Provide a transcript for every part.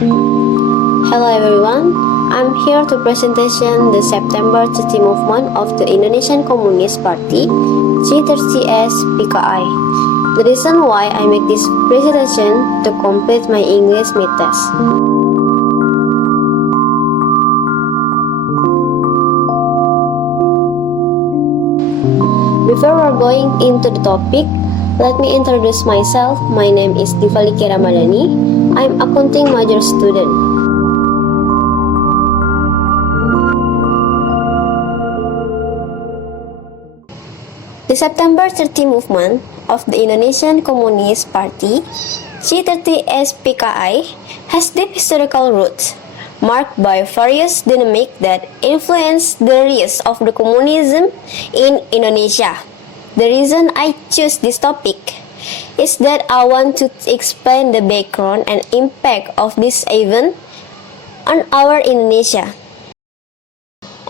Hello everyone, I'm here to presentation the September 30 movement of the Indonesian Communist Party, G30S PKI. The reason why I make this presentation to complete my English mid test. Before we're going into the topic, let me introduce myself. My name is Divaliki Ramadhani. I'm accounting major student. The September 30 movement of the Indonesian Communist Party, G30S PKI, has deep historical roots, marked by various dynamics that influenced the rise of the communism in Indonesia. The reason I choose this topic is that I want to explain the background and impact of this event on our Indonesia.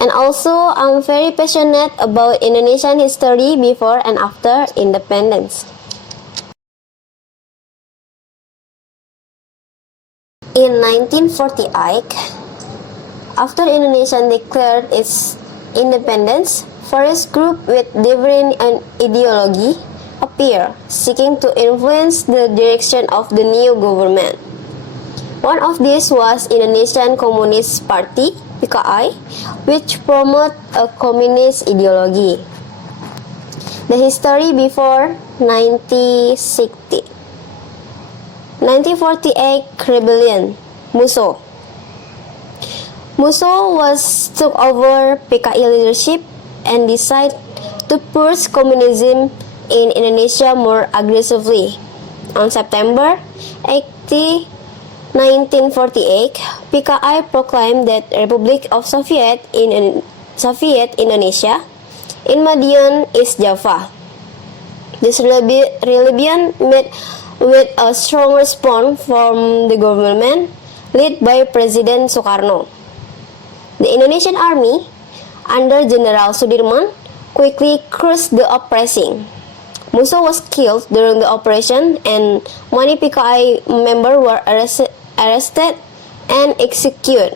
And also, I'm very passionate about Indonesian history before and after independence. In 1948, after Indonesia declared its independence, various groups with different ideology appeared, seeking to influence the direction of the new government. One of these was Indonesian Communist Party, PKI, which promoted a communist ideology. The history before 1960. 1948 Rebellion, Musso. Musso was took over PKI leadership and decided to pursue communism in Indonesia more aggressively. On September 18, 1948, PKI proclaimed that Republic of Soviet Indonesia in Madiun, East Java. This rebellion met with a strong response from the government led by President Sukarno. The Indonesian army, under General Sudirman, quickly crushed the oppressing. Musso was killed during the operation, and many PKI members were arrested and executed.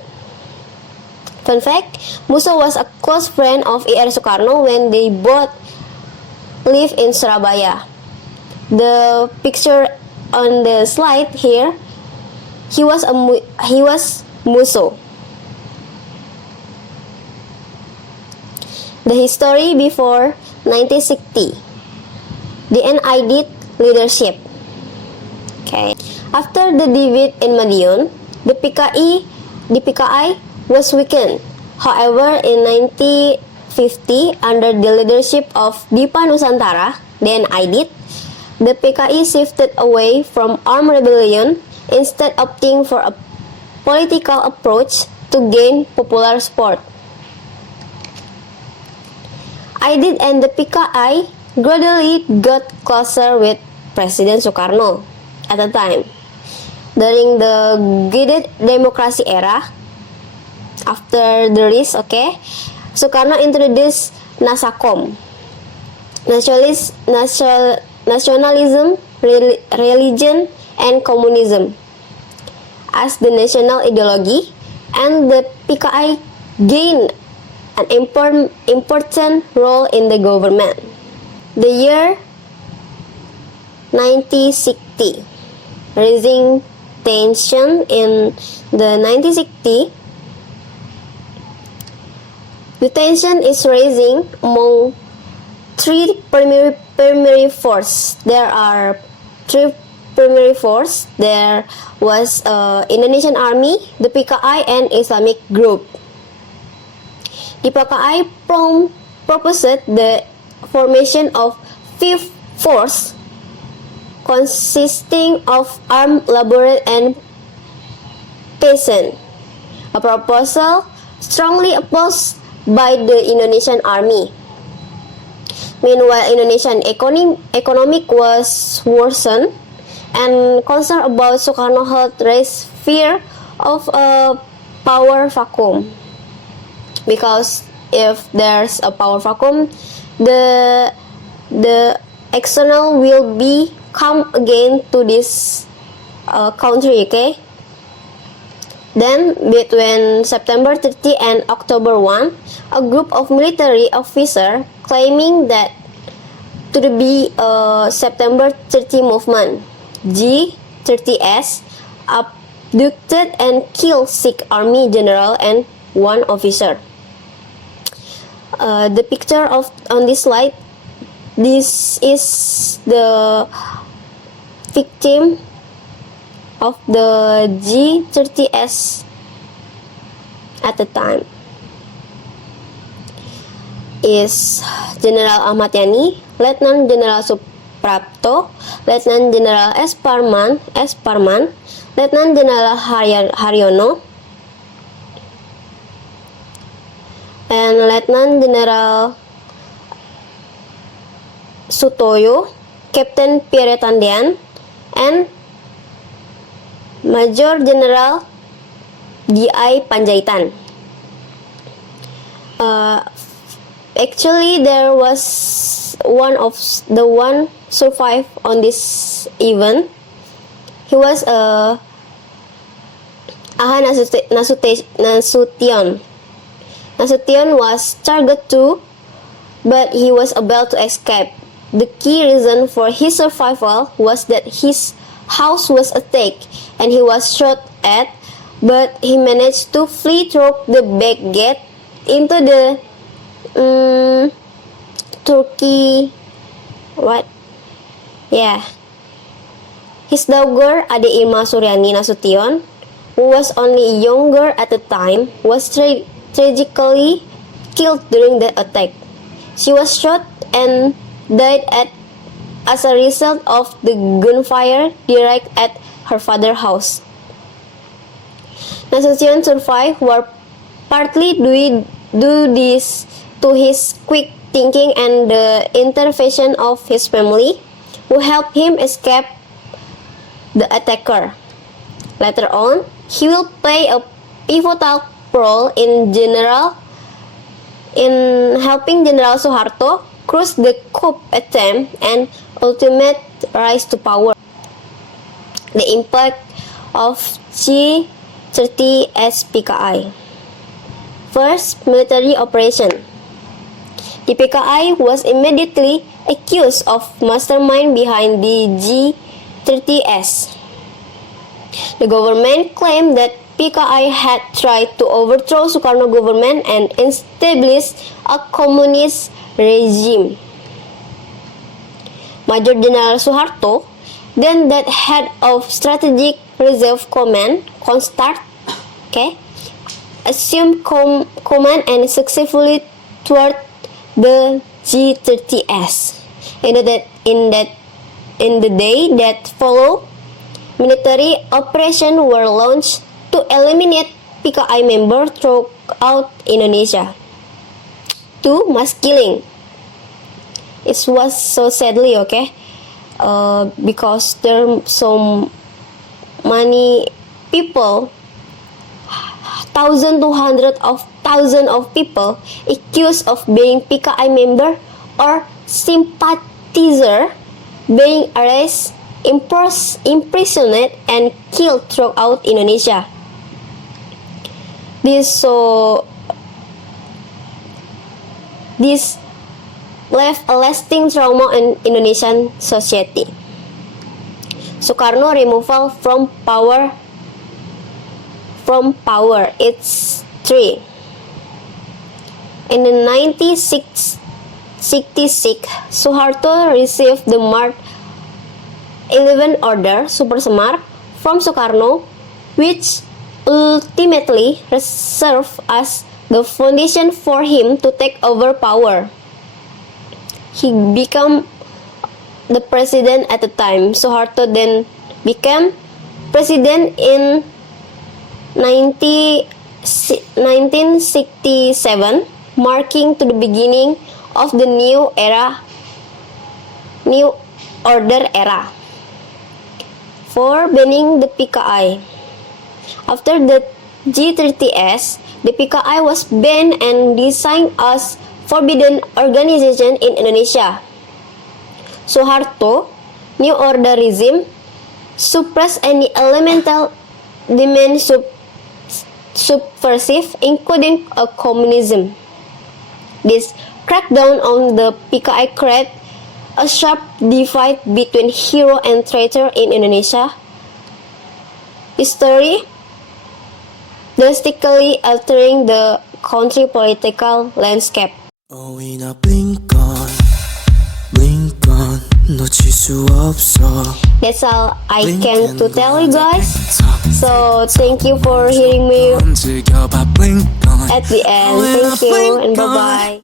Fun fact, Musso was a close friend of Ir Soekarno when they both lived in Surabaya. The picture on the slide here, he was Musso. The history before 1960. The NID leadership. Okay. After the defeat in Madiun, the PKI was weakened. However, in 1950, under the leadership of Dipa Nusantara, the NID, the PKI shifted away from armed rebellion, instead opting for a political approach to gain popular support. IDID and the PKI gradually got closer with President Sukarno at the time. During the guided democracy era, after the rise, Sukarno introduced Nasakom, nationalism, religion, and communism as the national ideology, and the PKI gained an important role in the government. The year 1960, rising tension in the 1960. The tension is rising among three primary forces. There are three primary forces. There was Indonesian Army, the PKI, and Islamic group. The PKI proposed the formation of fifth force consisting of armed laborers and peasants, a proposal strongly opposed by the Indonesian army. Meanwhile, Indonesian economic was worsened, and concern about Sukarno had raised fear of a power vacuum. Because if there's a power vacuum, the external will be come again to this country, okay? Then, between September 30 and October 1, a group of military officers claiming that to be a September 30 movement, G30S, abducted and killed 6 army general and 1 officer. The picture on this slide, this is the victim of the G30S at the time is General Ahmad Yani, Lieutenant General Suprapto, Lieutenant General S. Parman, Lieutenant General Haryono, and Lieutenant General Sutoyo, Captain Pierre Tandian, and Major General D.I. Panjaitan. Actually, there was one survived on this event. He was Aha Nasution. Nasution was target too, but he was able to escape. The key reason for his survival was that his house was attacked and he was shot at, but he managed to flee through the back gate into the Turkey. His daughter Ade Irma Suryani Nasution, who was only younger at the time, was tragically killed during the attack. She was shot and died as a result of the gunfire direct at her father's house. Nasution survived were partly due this to his quick thinking and the intervention of his family, who helped him escape the attacker. Later on, he will play a pivotal role in helping General Suharto crush the coup attempt and ultimate rise to power. The impact of G30S PKI. First, military operation. The PKI was immediately accused of mastermind behind the G30S. The government claimed that PKI had tried to overthrow Sukarno government and establish a communist regime. Major General Suharto, then that head of Strategic Reserve Command, Constat, assumed command and successfully thwarted the G30S. In the day that followed, military operations were launched to eliminate PKI members throughout Indonesia. 2. Mass killing. It was so sadly, because there are so many people, thousands of people accused of being PKI member or sympathizer being arrested, imprisoned, and killed throughout Indonesia. This left a lasting trauma in Indonesian society. Sukarno removal from power. It's 3. In the 1966, Suharto received the March 11 Order Super Semar from Sukarno, which ultimately served as the foundation for him to take over power. He became the president at the time. Suharto then became president in 1967, marking to the beginning of the new order era. 4. Banning the PKI. After the G30S, the PKI was banned and designated as forbidden organization in Indonesia. Suharto, New Order regime, suppressed any elemental demand subversive, including communism. This crackdown on the PKI created a sharp divide between hero and traitor in Indonesia history, drastically altering the country political landscape. Oh, we not blink on, 놓칠 수 없어. That's all I can to tell you guys. So thank you for hearing me 즐겨봐 blink on. at the end. Thank you and bye bye.